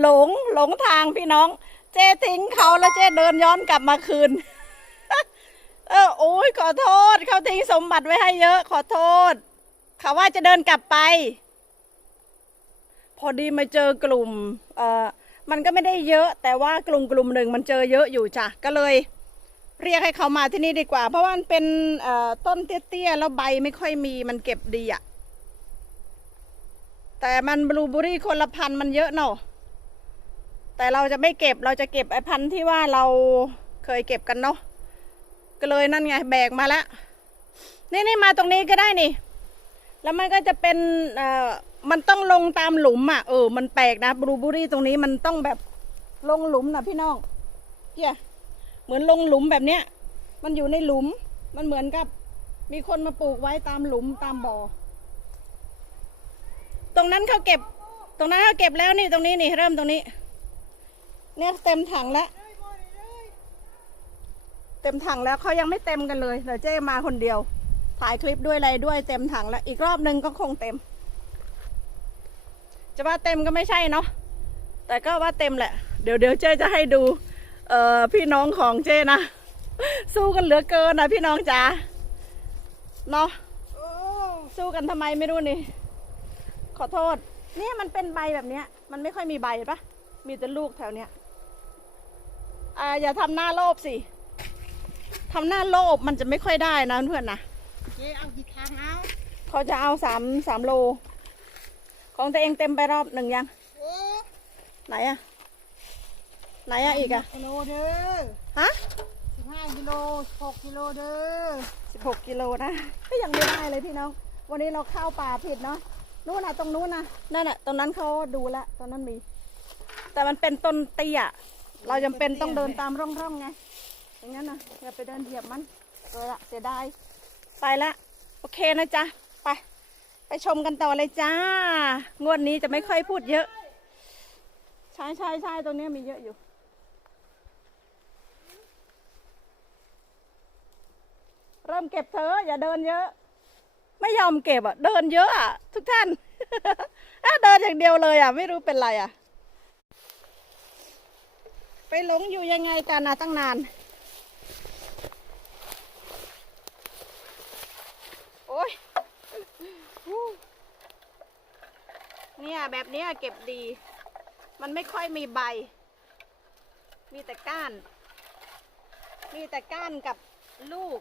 หลงหลงทางพี่น้อง เจ๊ทิ้งเขาแล้วเจ๊เดินย้อนกลับมาคืน เออโอ้ยขอโทษเขาทิ้งสมบัติไว้ให้เยอะ ขอโทษ เขาว่าจะเดินกลับไป พอดีมาเจอกลุ่ม เออมันก็ไม่ได้เยอะ แต่ว่ากลุ่มกลุ่มหนึ่งมันเจอเยอะอยู่จ้ะก็เลย เรียกให้เขามาที่นี่ดีกว่า เพราะว่ามันเป็นเอ่อต้นเตี้ยๆแล้วใบไม่ค่อยมีมันเก็บดีอะแต่มันบลูเบอรี่คนละพันมันเยอะเนาะ แต่เราจะไม่เก็บเราจะเก็บไอ้พันธุ์ที่ว่าเราเคยเก็บกันเนาะก็เลยนั่นไงแบกมาแล้วนี่นี่มาตรงนี้ก็ได้นี่ แล้วมันก็จะเป็นเอ่อมันต้องลงตามหลุมอะเออมันแปลกนะบลูเบอรี่ตรงนี้มันต้องแบบลงหลุมนะพี่น้องเกี่ยเหมือนลงหลุมแบบเนี้ย มันอยู่ในหลุม มันเหมือนกับ มีคนมาปลูกไว้ตามหลุมตามบ่อ ตรงนั้นเขาเก็บ ตรงนั้นเขาเก็บแล้วนี่ตรงนี้นี่เริ่มตรงนี้ เนี่ยเต็มถังแล้ว เต็มถังแล้วเขายังไม่เต็มกันเลยเดี๋ยวเจ๊มาคนเดียว ถ่ายคลิปด้วยอะไรด้วยเต็มถังแล้ว อีกรอบหนึ่งก็คงเต็ม จะว่าเต็มก็ไม่ใช่เนาะ แต่ก็ว่าเต็มแหละ เดี๋ยวเดี๋ยวเจ๊จะให้ดู เอ่อพี่น้องของเจ้นะ สู้กันเหลือเกินนะพี่น้องจ๋า เนาะสู้กันทำไมไม่รู้นี่ ขอโทษ เนี่ยมันเป็นใบแบบเนี้ย มันไม่ค่อยมีใบปะมีแต่ลูกแถวเนี้ย อ่าอย่าทำหน้าโลภสิทำหน้าโลภมันจะไม่ค่อยได้นะเพื่อนนะเจ๊เอากี่ครั้งเอาเขาจะเอาสามสามโล ของตัวเองเต็มไปรอบหนึ่งยัง โอ้ไหนอะไหนอะอีกอะกิโลเด้อฮะสิบห้ากิโลหกกิโลเด้อสิบหกกิโลนะก็ยังไม่ได้เลยพี่น้องวันนี้เราเข้าป่าผิดเนาะนู่นน่ะตรงนู้นนะนั่นน่ะตรงนั้นเขาดูแลวตรงนั้นมี แต่มันเป็นต้นเตี้ย เราจำเป็นต้องเดินตามร่องๆไง อย่างนั้นนะอย่าไปเดินเหยียบมันตัวละเสียดาย ไปละ โอเคนะจ๊ะ ไป ไปชมกันต่อเลยจ้า งวดนี้จะไม่ค่อยพูดเยอะ ใช่ใช่ใช่ตรงนี้มีเยอะอยู่เริ่มเก็บเถอะอย่าเดินเยอะ ไม่ยอมเก็บอะ เดินเยอะอะ ทุกท่านอะเดินอย่างเดียวเลยอะ ไม่รู้เป็นไรอะ ไปหลงอยู่ยังไงกันนะตั้งนาน โอ้ยเนี่ยแบบนี้เก็บดี มันไม่ค่อยมีใบ มีแต่ก้าน มีแต่ก้านกับลูก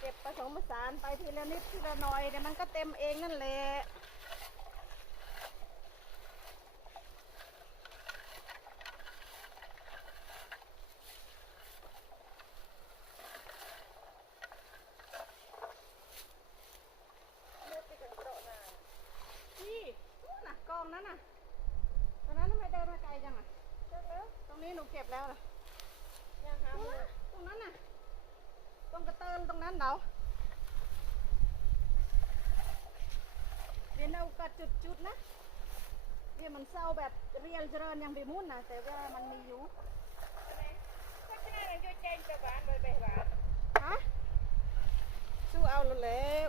เก็บผสมผสานไปทีละนิดทีละหน่อยเดี๋ยวมันก็เต็มเองนั่นแหละ นี่นู่นน่ะกองนั้นน่ะตอนนั้นทำไมเดินมาไกลจังอะตรงนี้หนูเก็บแล้วล่ะนู่นน่ะตรงนั้นน่ะ ตรงกระเตินตรงนั้นเหรอเดี๋ยวเราก็ จุดจุดๆนะเดี๋ยวมันเศร้าแบบเรียลเจริญยังไปมุ่นนะแต่ว่ามันมีอยู่ฮะสู้เอาแล้ว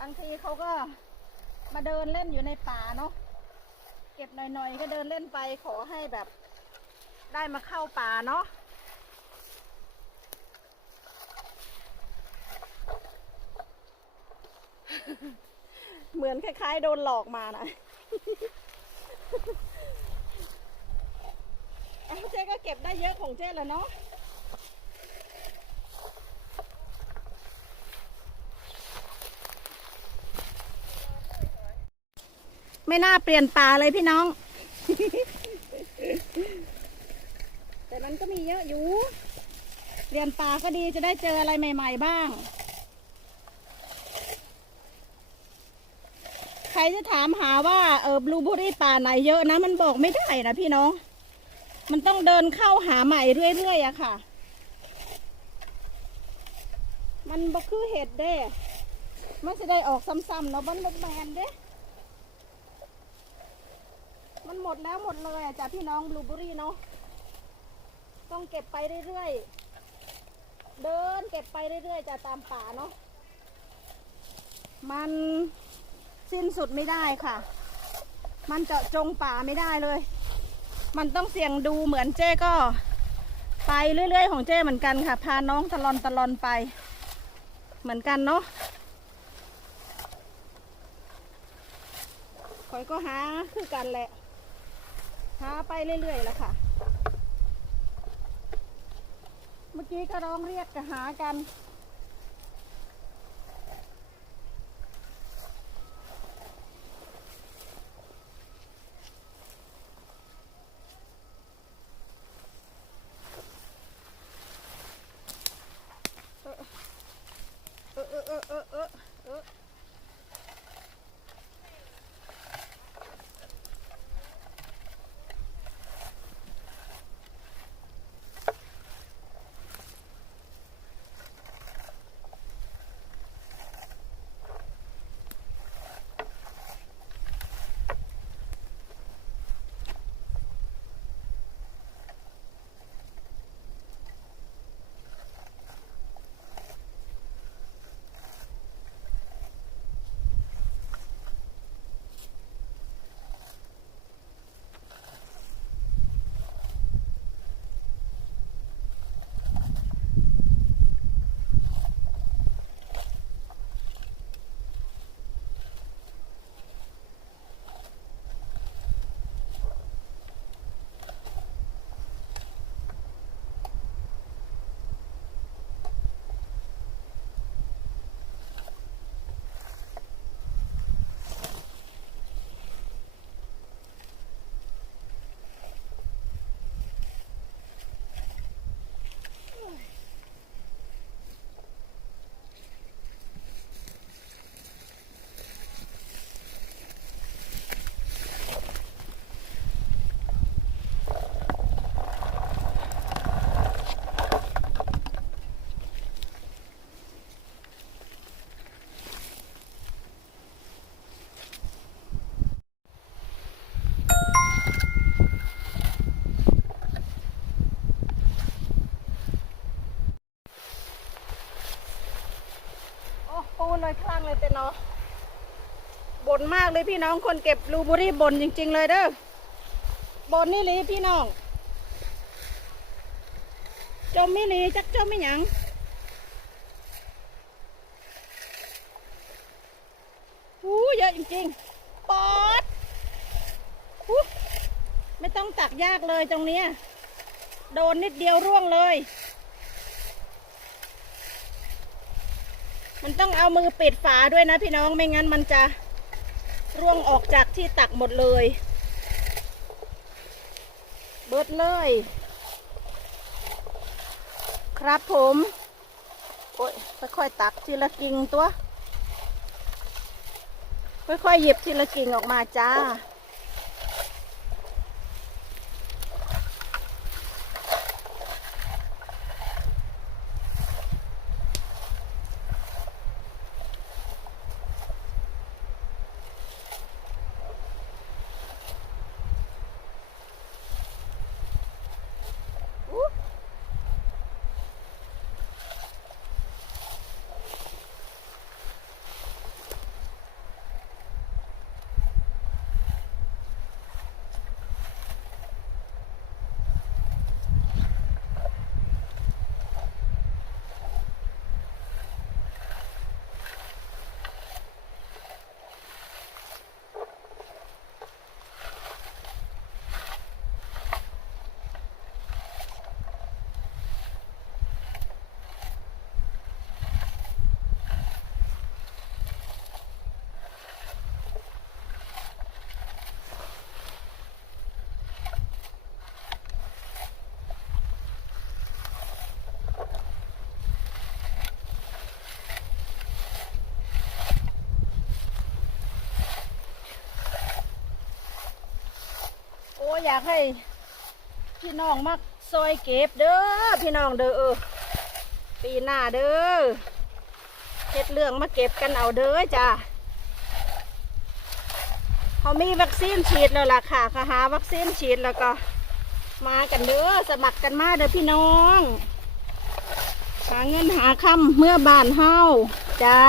บางทีเขาก็มาเดินเล่นอยู่ในป่าเนาะเก็บหน่อยๆก็เดินเล่นไปขอให้แบบ ได้มาเข้าป่าเนาะ เหมือนคล้าย ๆ โดนหลอกมานะเอาเจ๊ก็เก็บได้เยอะของเจ๊แหละเนาะไม่น่าเปลี่ยนป่าเลยพี่น้อง แต่มันก็มีเยอะอยู่เรียนป่าก็ดีจะได้เจออะไรใหม่ ๆ บ้าง ใครจะถามหาว่าเออบลูเบอรี่ป่าไหนเยอะนะ มันบอกไม่ได้นะพี่น้อง มันต้องเดินเข้าหาใหม่เรื่อยๆอะค่ะ มันบ่คือเห็ดเด้ มันจะได้ออกซ้ำๆเนาะมันบ่แมนเด้มันหมดแล้วหมดเลยอะจ้ะพี่น้องบลูเบอรี่เนาะต้องเก็บไปเรื่อยๆ เดินเก็บไปเรื่อยๆจะตามป่าเนาะมัน สิ้นสุดไม่ได้ค่ะ มันเจาะจงป่าไม่ได้เลย มันต้องเสี่ยงดูเหมือนเจ้ก็ ไปเรื่อยๆ ของเจ้เหมือนกันค่ะ พาน้องตลอนตลอนไป เหมือนกันเนาะคอยก็หาคือกันแหละ หาไปเรื่อยๆแล้วค่ะ เมื่อกี้ก็ร้องเรียกกันหากัน เลยเต้นเนาะบ่นมากเลยพี่น้องคนเก็บลูบอรี่บ่นจริง ๆ เลยเด้อบ่นนี่หลีพี่น้องจมไม่หลีจักจมไม่หยังหูเยอะจริงๆปอดหูไม่ต้องตักยากเลยตรงเนี้ยโดนนิดเดียวร่วงเลย มันต้องเอามือปิดฝาด้วยนะพี่น้องไม่งั้นมันจะร่วงออกจากที่ตักหมดเลย เบิดเลย ครับผม โอ้ยค่อยๆตักทีละกิ่งตัว ค่อยๆหยิบทีละกิ่งออกมาจ้า อู้โอยากให้พี่น้องมาซอยเก็บเด้อพี่น้องเด้อปีหน้าเด้อเฮ็ดเรื่องมาเก็บกันเอาเด้อจ้าเขามีวัคซีนฉีดแล้วล่ะค่ะเขาหาวัคซีนฉีดแล้วก็มากันเด้อสมัครกันมาเด้อพี่น้องหาเงินหาคำเมื่อบานเฮาจ้า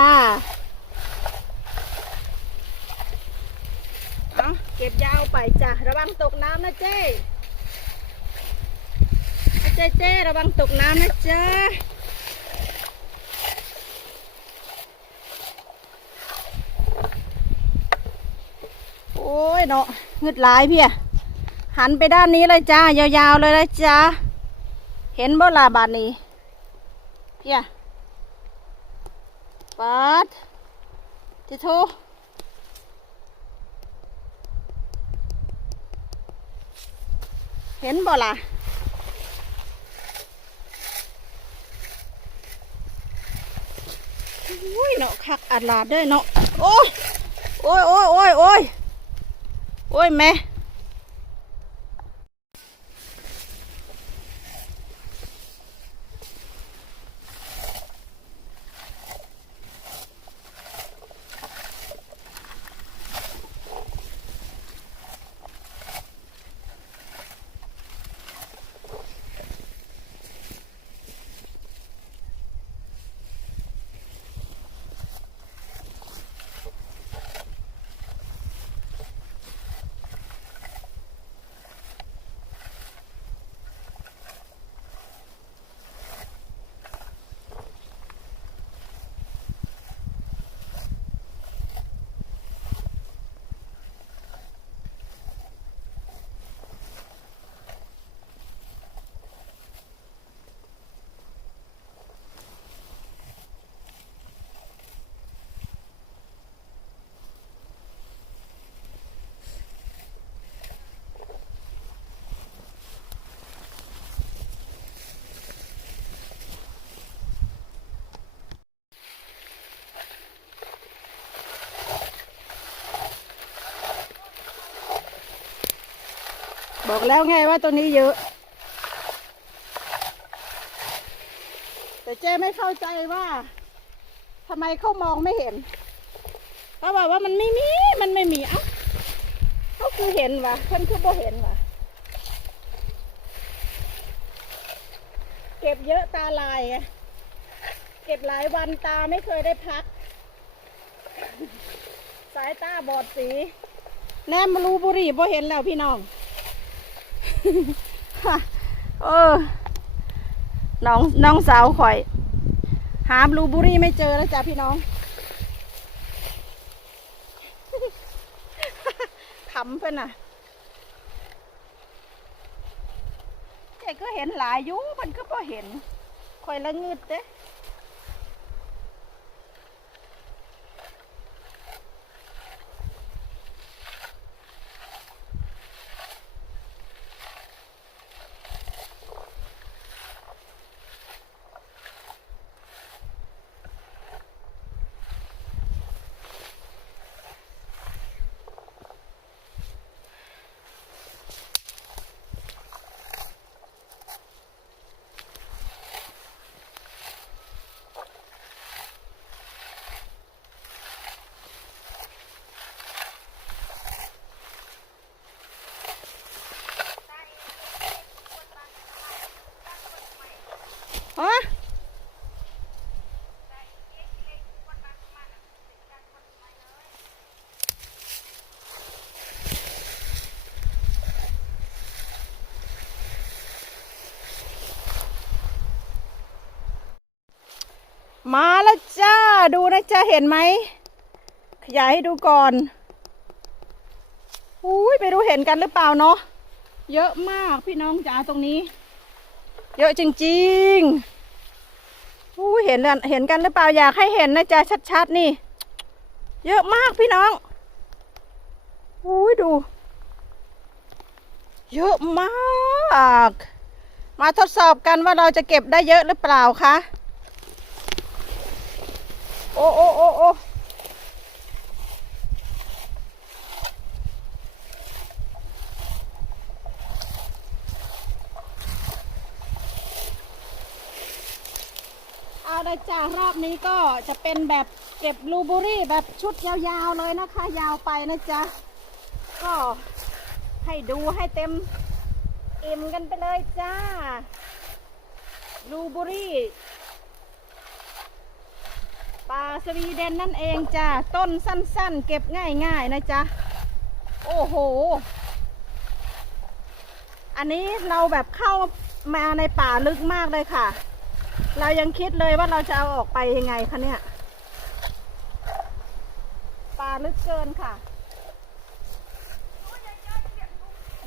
เก็บยาวไป จ้ะระวังตกน้ำนะเจ้เจ๊เจ๊ระวังตกน้ำนะจ๊ะโอ้ยเนาะเงึดหลายเพี่ยหันไปด้านนี้เลยจ้ายาวๆเลยนะจ๊ะเห็นบ่ล่ะบาดนี้เพี่ยปัดทิทู เห็นบ่ล่ะอุ้ยเนาะคักอัดลาดด้อเนาะโอ้ยโอ้ยโอ้ยโอ้ยโอ้ยโอ้ยแม่ บอกแล้วไงว่าตัวนี้เยอะ แต่เจ๊ไม่เข้าใจว่าทำไมเขามองไม่เห็นเขาบอกว่ามันไม่มี มันไม่มี เอ้าเขาคือเห็นวะเพิ่นคือบ่เห็นวะเก็บเยอะตาลายไงเก็บหลายวันตาไม่เคยได้พัก สายตาบอดสี แนมรูบุรีบ่เห็นแล้วพี่น้อง เออน้องน้องสาวข่อย หาบลูบุรี่ไม่เจอแล้วจ้ะพี่น้องขำเพื่อนน่ะเจ๊ก็เห็นหลายอยุมันก็พอเห็นข่อยละงึดเด้ มาแล้วจ้า ดูนะจ้าเห็นไหม ขยายให้ดูก่อนอุ้ยไปดูเห็นกันหรือเปล่าเนาะ เยอะมากพี่น้องจ๋าตรงนี้ เยอะจริงๆอู้เห็นแล้วเห็นกันหรือเปล่าอยากให้เห็นนะจ๊ะชัดๆนี่ เยอะมากพี่น้องอู้ดู เยอะมาก มาทดสอบกันว่าเราจะเก็บได้เยอะหรือเปล่าคะ โอ้โอ้โอ้โอ้ เอาละจ้ารอบนี้ก็จะเป็นแบบเก็บลูเบอรี่แบบชุดยาวๆเลยนะคะ ยาวไปนะจ๊ะก็ให้ดูให้เต็มอิ่มกันไปเลยจ้าลูบุรีป่าสวีเดนนั่นเองจ้าต้นสั้นๆ เก็บง่ายๆนะจ๊ะโอ้โห อันนี้เราแบบเข้ามาในป่าลึกมากเลยค่ะ เรายังคิดเลยว่าเราจะเอาออกไปยังไงคะเนี่ยป่าลึกเกินค่ะ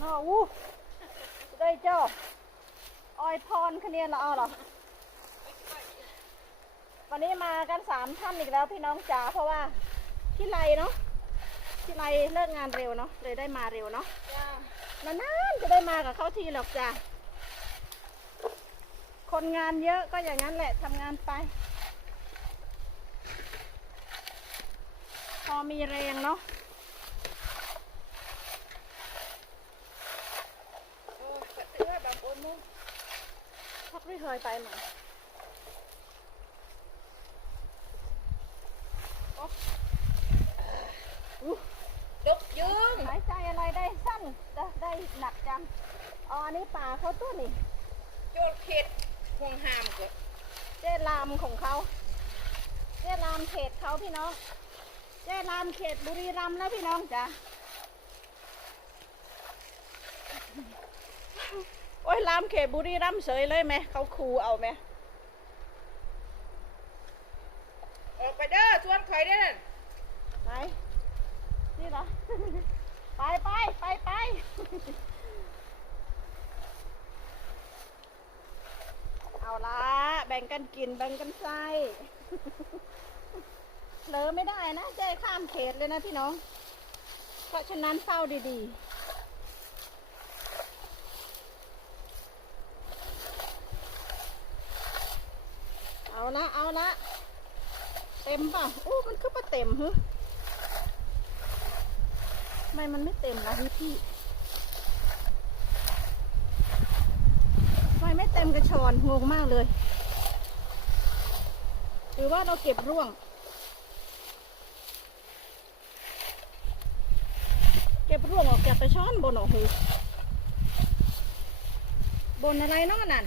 อ๋ออู้ได้เจ้าออยพรคะเนียนละเอาเหรอวันนี้มากันสามท่านอีกแล้วพี่น้องจ๋าเพราะว่าพี่ไลเนาะพี่ไลเลิกงานเร็วเนาะเลยได้มาเร็วเนาะนานๆจะได้มากับเขาทีหรอกจ้ะ คนงานเยอะก็อย่างนั้นแหละทำงานไป พอมีแรงเนาะโอ้กระเตือแบบโอ้มุพักไม่เคยไปมาโอ้อู้ยกยืงหายใจอะไรได้สั้นได้ได้หนักจังอ๋ออันนี้ป่าเขาตัวนี่โจดเข็ด ห่วงห้ามก็เจ้ลามของเขาเจ้ลามเขตเขาพี่น้องเจ้ลามเขตบุรีรัมย์แล้วพี่น้องจ้ะโอ้ยลามเขตบุรีรัมย์เฉยเลยไหมเขาคูเอาไหมออกไปเด้อชวนข่อยเด้อไหนนี่เหรอ ไปไปไปไป เอาละแบ่งกันกินแบ่งกันใส่เลอไม่ได้นะเจ้ข้ามเขตเลยนะพี่น้อง เพราะฉะนั้นเฝ้าดีๆเอาละเอาละเต็มป่ะอู้มันคือป่ะเต็มฮึไม่มันไม่เต็มละพี่พี่ทำ ไมไม่เต็มกระชอนงงมากเลย หรือว่าเราเก็บร่วง เก็บร่วงออกจากกระชอนบนออกหูบนอะไรเนาะนั่น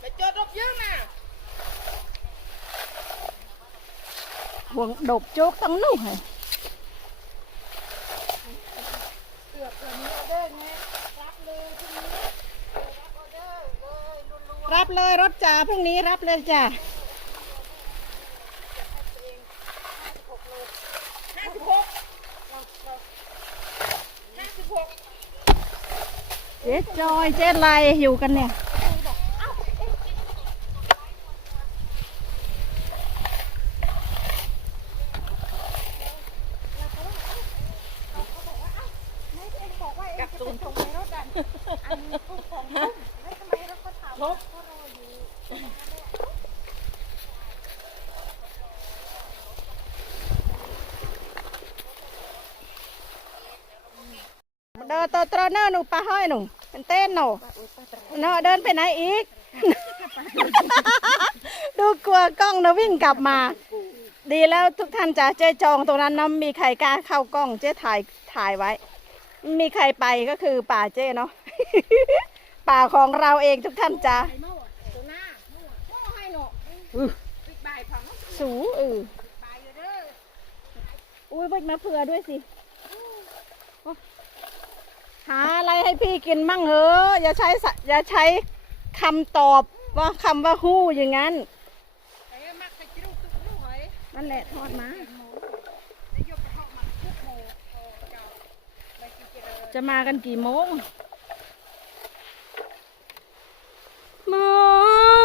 ไปโจดรบยืงน่ะ ห่ วงดบโจ๊กตั้งนู่นเลยเกือบจะมีออเดอร์ไงรับเลยทีนี้รับออเดอร์เลยรัวรับเลยรถจ่าพรุ่งนี้รับเลยจ้ะห้าสิบหกห้าสิบหกเจ๊จอยเจ๊ไลอยู่กันเนี่ย กับศูนย์ตรงในรถอะอันนี้ผู้ของลูกแล้วทำไมเราก็ถามว่าเขารออยู่ เดินตัวตรเนอร์หนูปลาห้อยหนูเป็นเต้นหนูเนาะเดินไปไหนอีก ดูกลัวกล้องนะวิ่งกลับมา ดีแล้วทุกท่านจ๋าเจ๊จองตรงนั้นนะมีใครกล้าเข้ากล้องเจ๊ถ่ายถ่ายไว้ มีใครไปก็คือป่าเจ๊เนาะป่าของเราเองทุกท่านจ๋าไอ้โม่ตัวหน้าโม่โม่ให้หนูอื้อปิดบ่ายผังสูเออบ่ายอยู่เด้ออุ้ยเบิกมาเผื่อด้วยสิ หาอะไรให้พี่กินมั่งเหอะอย่าใช้สะอย่าใช้คำตอบว่าคำว่าฮู้อย่างนั้น ไอ้มักจะกินลูกตุ๊กลูกหอยนั่นแหละทอดมา หมูไอ้ยกไปห้องมันทุกโมโอ้เจ้าไปกินเจริญ จะมากันกี่โมง มอ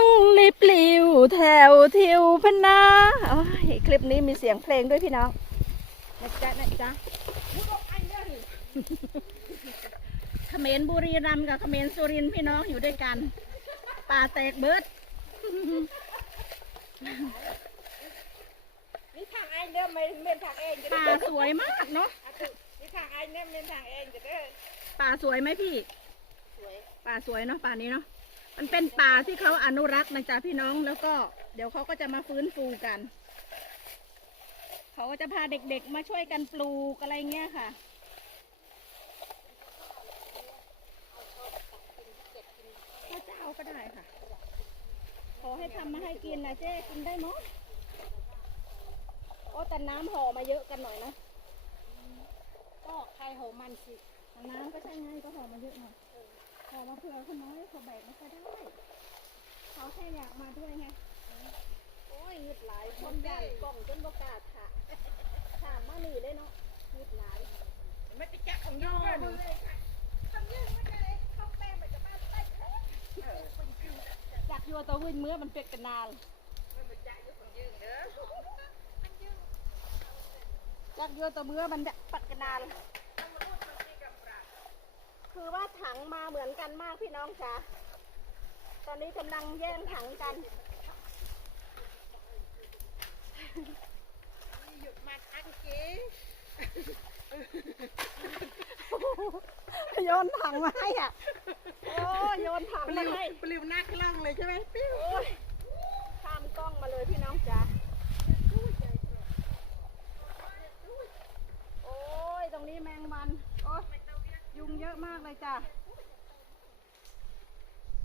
งลิบลิวแถวทิวพนาโอ้ยคลิปนี้มีเสียงเพลงด้วยพี่น้องนะจ๊ะนะจ๊ะ เด้อนี่เขมรบุรีรัมย์กับเขมรสุรินทร์พี่น้องอยู่ด้วยกันปลาแตกเบิด นี่ทางไอ้เนี่ยไม่เมนทางเองจะปได้ลาสวยมากเนาะนี่ทางไอ้เนี่ยเมนทางเองจะได้ปลาสวยไหมพี่ สวยป่าสวยเนาะป่านี้เนาะ มันเป็นป่าที่เขาอนุรักษ์นะจ๊ะพี่น้อง แล้วก็เดี๋ยวเขาก็จะมาฟื้นฟูกัน เขาก็จะพาเด็กๆมาช่วยกันปลูกอะไรเงี้ยค่ะ ก็จะเอาก็ได้ค่ะ ขอให้ทำมาให้กินนะเจ๊กินได้เนาะโอ้แต่น้ำห่อมาเยอะกันหน่อยนะ ก็ใครโหมันสิน้ำก็ใช่ไงก็ห่อมาเยอะหน่อยห่อมาเผื่อเขาน้อยเขาแบกไม่ค่อยได้เขาแค่อยากมาด้วยไงโอ้ยหงึดหลายคนใหญ่กล่องจนบกล้าถะถามมาหนีเลยเนาะหงึดหลายไม่ติดจักของย่อเลยทำยืนไม่ จากยัวตัววิ่งเมื่อมันเป็ดกันนานมันมาจ่ายอยู่ของยืนเด้อจากยัวตัวเมื่อมันปัดกันนานคือว่าถังมาเหมือนกันมากพี่น้องจ๋าตอนนี้กำลังแย่งถังกันหยุดมาอันก๋โยนถังมาให้อะ โอ้ยโยนถังปมาลิวให้ปลิวหน้าคล่องเลยใช่ไหมปิ้วโอ้ยข้ามกล้องมาเลยพี่น้องจ๋าโอ้ยตรงนี้แมงมันโอ้ยยุงเยอะมากเลยจ้ะ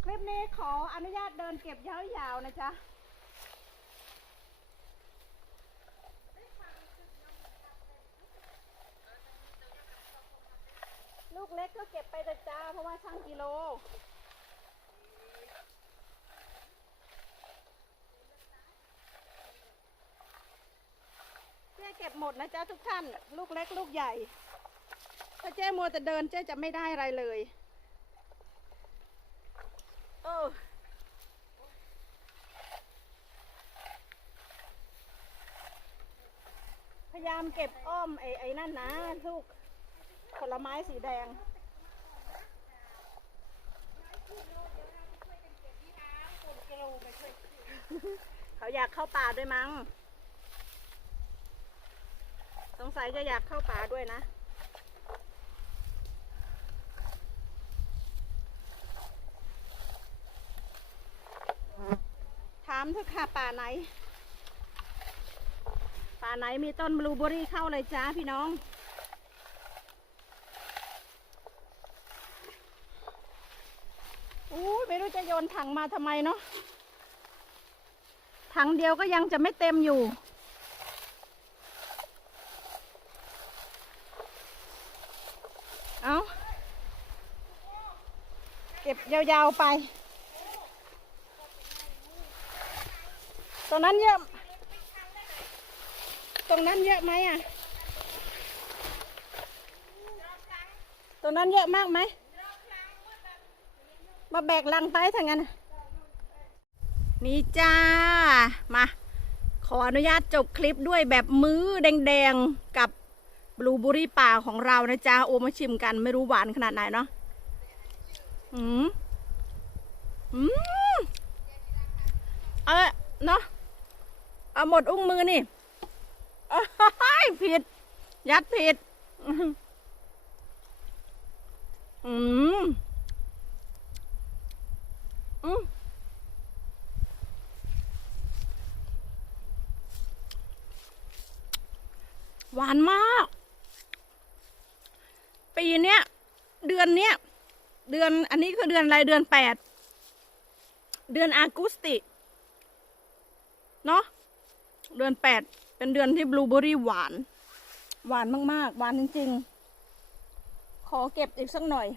คลิปนี้ขออนุญาตเดินเก็บยาวๆนะจ๊ะ ลูกเล็กก็เก็บไปเลยจ้า เพราะว่าช่างกิโล เจ๊เก็บหมดนะจ๊ะทุกท่าน ลูกเล็กลูกใหญ่ ถ้าเจ๊มัวแต่เดินเจ๊จะไม่ได้อะไรเลยเออพยายามเก็บอ้อมไอ้ไอ้นั่นนะลูก ผลไม้สีแดง เขาอยากเข้าป่าด้วยมั้ง สงสัยจะอยากเข้าป่าด้วยนะ ถามเถอะค่ะป่าไหน ป่าไหนมีต้นบลูเบอรี่เข้าเลยจ้าพี่น้อง อู้ ไม่รู้จะโยนถังมาทำไมเนาะถังเดียวก็ยังจะไม่เต็มอยู่ เอาเก็บยาวๆไป ตรงนั้นเยอะ ตรงนั้นเยอะไหมอะ ตรงนั้นเยอะมากไหม มาแบกลังไปทางนั้นนี่จ้า มา ขออนุญาตจบคลิปด้วยแบบมือแดงๆ กับบลูเบอรี่ป่าของเรานะจ๊ะโอมาชิมกันไม่รู้หวานขนาดไหนเนาะอืมอืมเออเนาะเอาหมดอุ้งมือนี่อ้ผิด ยัดผิด อืม หวานมาก ปีเนี้ย เดือนเนี้ย เดือนอันนี้คือเดือนอะไรเดือนแปด เดือนอากุสติ เนาะเดือนแปด เป็นเดือนที่บลูเบอรี่หวาน หวานมาก ๆ หวานจริง ๆ ขอเก็บอีกสักหน่อย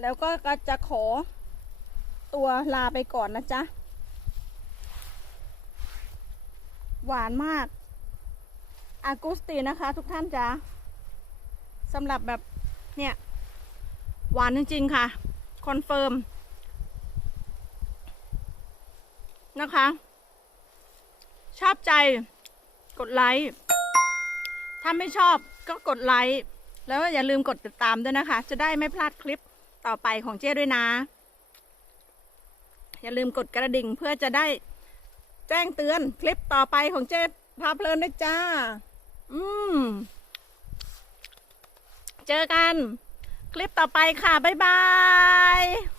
แล้วก็จะขอ ตัวลาไปก่อนนะจ๊ะ หวานมาก อากุสตินะคะ ทุกท่านจ้าสำหรับแบบเนี่ย หวานจริง ๆ ค่ะ คอนเฟิร์ม นะคะ ชอบใจกดไลค์ ถ้าไม่ชอบก็กดไลค์ แล้วอย่าลืมกดติดตามด้วยนะคะ จะได้ไม่พลาดคลิปต่อไปของเจ้ด้วยนะ อย่าลืมกดกระดิ่งเพื่อจะได้แจ้งเตือนคลิปต่อไปของเจ๊พาเพลินนะจ้า อืม เจอกัน คลิปต่อไปค่ะ บ๊ายบาย